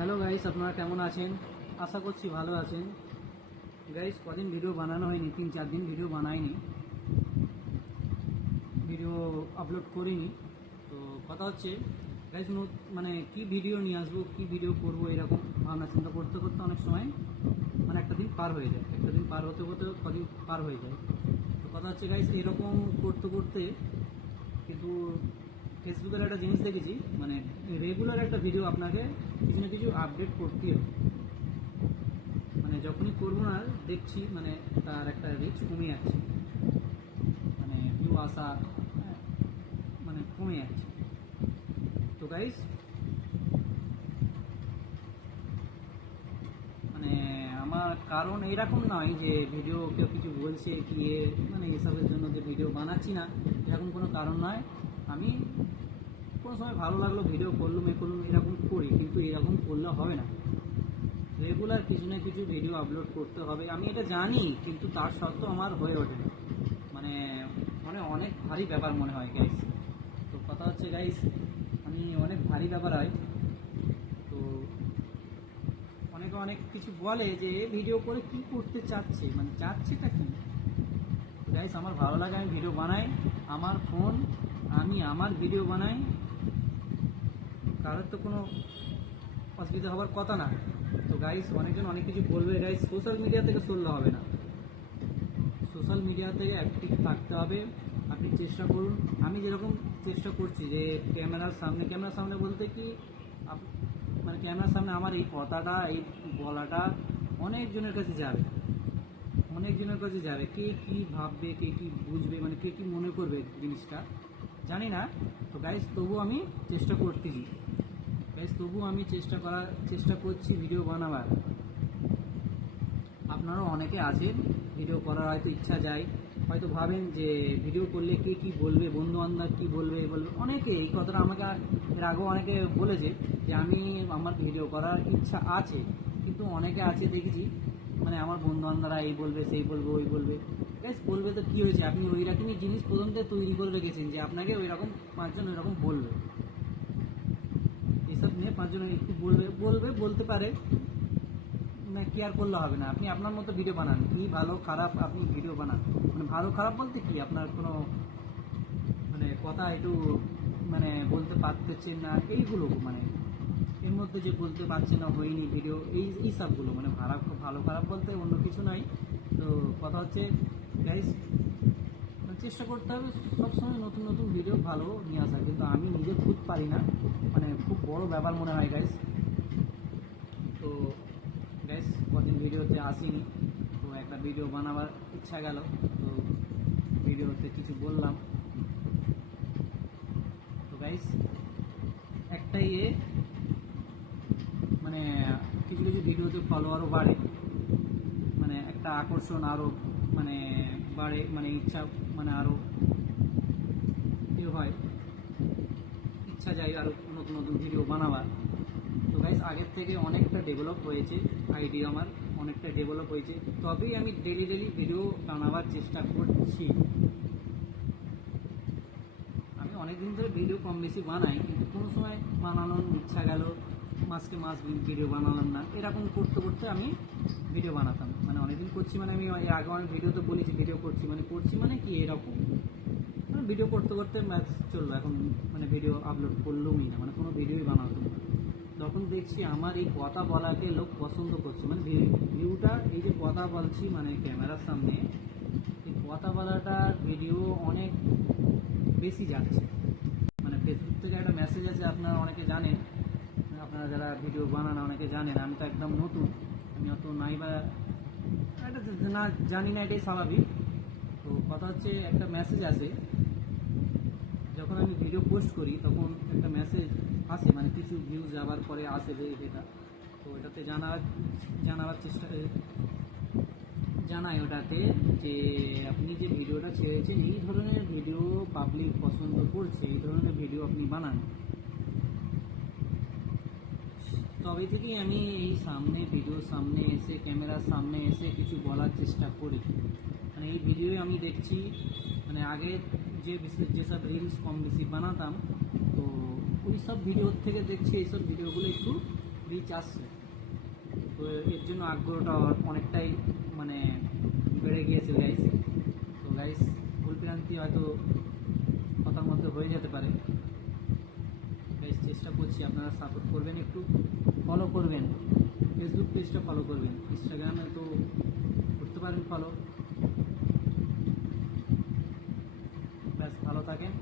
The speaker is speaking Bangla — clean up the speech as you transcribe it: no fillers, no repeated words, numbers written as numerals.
হ্যালো গাইস, আপনারা কেমন আছেন? আশা করছি ভালো আছেন। গাইস, কদিন ভিডিও বানানো হয়নি, 3-4 দিন ভিডিও বানাইনি, ভিডিও আপলোড করিনি। তো কথা হচ্ছে গাইস, মানে কি ভিডিও নিয়ে আসবো, কি ভিডিও করবো, এরকম ভাবনা চিন্তা করতে করতে অনেক সময় মানে একটা দিন পার হয়ে যায়, একটা দিন পার হতে হতে কদিন পার হয়ে যায়। তো কথা হচ্ছে গাইস, এরকম করতে করতে কিন্তু ফেসবুকের একটা জিনিস দেখেছি, মানে রেগুলার একটা ভিডিও আপনাকে কিছু না কিছু আপডেট করতেই হবে। মানে যখনই করবো না দেখছি মানে তার একটা রিচ কমে যাচ্ছে, মানে ভিউ আসা মানে কমে যাচ্ছে। তো গাইস, মানে আমার কারণ এরকম নয় যে ভিডিও কেউ কিছু বলছে কি মানে এসবের জন্য যে ভিডিও বানাচ্ছি না, এরকম কোনো কারণ নয়। আমি কোনো সময় ভালো লাগলো ভিডিও করলুম এরকম করি, কিন্তু এরকম করলে হবে না। রেগুলার কিছু না কিছু ভিডিও আপলোড করতে হবে, আমি এটা জানি, কিন্তু তার সত্ত্বেও আমার হয়ে ওঠে না। মানে মানে অনেক ভারী ব্যাপার মনে হয় গাইস। তো কথা হচ্ছে গাইস, আমি অনেক ভারী ব্যাপার হয়। তো অনেকে অনেক কিছু বলে যে ভিডিও করে কি করতে চাচ্ছে, মানে চাচ্ছেটা কি। গাইস, আমার ভালো লাগে, আমি ভিডিও বানাই, আমার ফোন, আমি আমার ভিডিও বানাই, কারোর তো কোনো অসুবিধা হওয়ার কথা না। তো গাইস, অনেকজন অনেক কিছু বলবে গাইস, সোশ্যাল মিডিয়া থেকে সরলে হবে না, সোশ্যাল মিডিয়া থেকে অ্যাক্টিভ থাকতে হবে। আপনি চেষ্টা করুন, আমি যেরকম চেষ্টা করছি যে ক্যামেরার সামনে বলতে কি মানে ক্যামেরার সামনে আমার এই কথাটা, এই বলাটা অনেকজনের কাছে যাবে, অনেকজনের কাছে যাবে। কে কী ভাববে, কে কী বুঝবে, মানে কে কী মনে করবে জিনিসটা জানি না। তো গাইস, তবু আমি চেষ্টা করতেছি গাইস, তবু আমি চেষ্টা করছি ভিডিও বানাবার। আপনারাও অনেকে আছেন, ভিডিও করার হয়তো ইচ্ছা যায়, হয়তো ভাবেন যে ভিডিও করলে কে কী বলবে, বন্ধু বান্ধব কী বলবে। অনেকে এই কথাটা আমাকে এর আগেও অনেকে বলেছে যে আমার ভিডিও করার ইচ্ছা আছে, কিন্তু অনেকে আছে দেখেছি মানে আমার বন্ধু বান্ধবরা এই বলবে, সেই বলবে, ওই বলবে। বেশ বলবে তো কী হয়েছে, আপনি ওই রকমই জিনিস প্রথম থেকে তৈরি করে রেখেছেন যে আপনাকে ওই রকম 5 জন ওই রকম বলবে, এসব নিয়ে 5 জন একটু বলতে পারে না, কেয়ার করলে হবে না। আপনি আপনার মতো ভিডিও বানান, কি ভালো খারাপ আপনি ভিডিও বানান। মানে ভালো খারাপ বলতে কি, আপনার কোনো মানে কথা একটু মানে বলতে পারতেছেন না, এইগুলো মানে এর মধ্যে যে বলতে পারছে না, হয়নি ভিডিও, এই সবগুলো মানে ভালো খারাপ বলতে অন্য কিছু নাই। তো কথা হচ্ছে গাইস, চেষ্টা করতে হবে সবসময় নতুন নতুন ভিডিও ভালো নিয়ে আসা, কিন্তু আমি নিজে খুব পারি না, মানে খুব বড় ব্যাপার মনে হয় গাইস। তো গাইস, কদিন ভিডিওতে আসিনি, তো একটা ভিডিও বানাবার ইচ্ছা গেল, তো ভিডিওতে কিছু বললাম। তো গাইস, একটাই মানে কিছু কিছু ভিডিওতে ফলোয়ারও বাড়ে, মানে একটা আকর্ষণ আরও মানে বাড়ে, মানে ইচ্ছা মানে আরও হয়, ইচ্ছা যায় আরও নতুন নতুন ভিডিও বানাবার। তো গাইস, আগের থেকে অনেকটা ডেভেলপ হয়েছে, আইডিয়া আমার অনেকটা ডেভেলপ হয়েছে, তবেই আমি ডেলি ভিডিও বানাবার চেষ্টা করছি। আমি অনেক দিন ধরে ভিডিও কম বেশি বানাই, কিন্তু কোনো সময় বানানোর ইচ্ছা গেল, মাসকে মাস ভিডিও বানালাম না, এরকম করতে করতে আমি ভিডিও বানাতাম। মানে অনেকদিন করছি, মানে আমি আগে অনেক ভিডিওতে বলেছি ভিডিও করছি মানে কি এরকম, মানে ভিডিও করতে করতে ম্যাচ চললো, এখন মানে ভিডিও আপলোড করলুমই না, মানে কোনো ভিডিওই বানাতাম না। তখন দেখছি আমার এই কথা বলাকে লোক পছন্দ করছে, মানে ভিউটা, এই যে কথা বলছি মানে ক্যামেরার সামনে, এই কথা বলাটার ভিডিও অনেক বেশি যাচ্ছে। মানে ফেসবুক থেকে একটা মেসেজ আছে, আপনারা অনেকে জানেন, আপনারা যারা ভিডিও বানান অনেকে জানেন, আমি তো একদম নতুন, আমি অত নাই বা এটা না জানি না, এটাই স্বাভাবিক। তো কথা হচ্ছে একটা মেসেজ আসে, যখন আমি ভিডিও পোস্ট করি তখন একটা মেসেজ আসে, মানে কিছু ভিউজ যাওয়ার পরে আসে এটা। তো এটাতে জানাবার চেষ্টা জানাই ওটাতে যে আপনি যে ভিডিওটা ছেড়েছেন, এই ধরনের ভিডিও পাবলিক পছন্দ করছে, এই ধরনের ভিডিও আপনি বানান। তবে থেকেই আমি এই ভিডিওর সামনে এসে, ক্যামেরার সামনে এসে কিছু বলার চেষ্টা করি। মানে এই ভিডিও আমি দেখছি, মানে আগে যেসব রিলস কম বেশি বানাতাম, তো ওই সব ভিডিওর থেকে দেখছি এইসব ভিডিওগুলো একটু রিচ আসছে। তো এর জন্য আগ্রহটা অনেকটাই মানে বেড়ে গিয়েছে গাইস। তো গাইস ভুলভ্রান্তি হয়তো কথার মধ্যে হয়ে যেতে পারে গাইস, চেষ্টা করছি, আপনারা সাপোর্ট করবেন, একটু ফলো করবেন, ফেসবুক পেজটা ফলো করবেন, ইনস্টাগ্রামে তো করতে পারেন ফলো। ব্যাস ভালো থাকেন।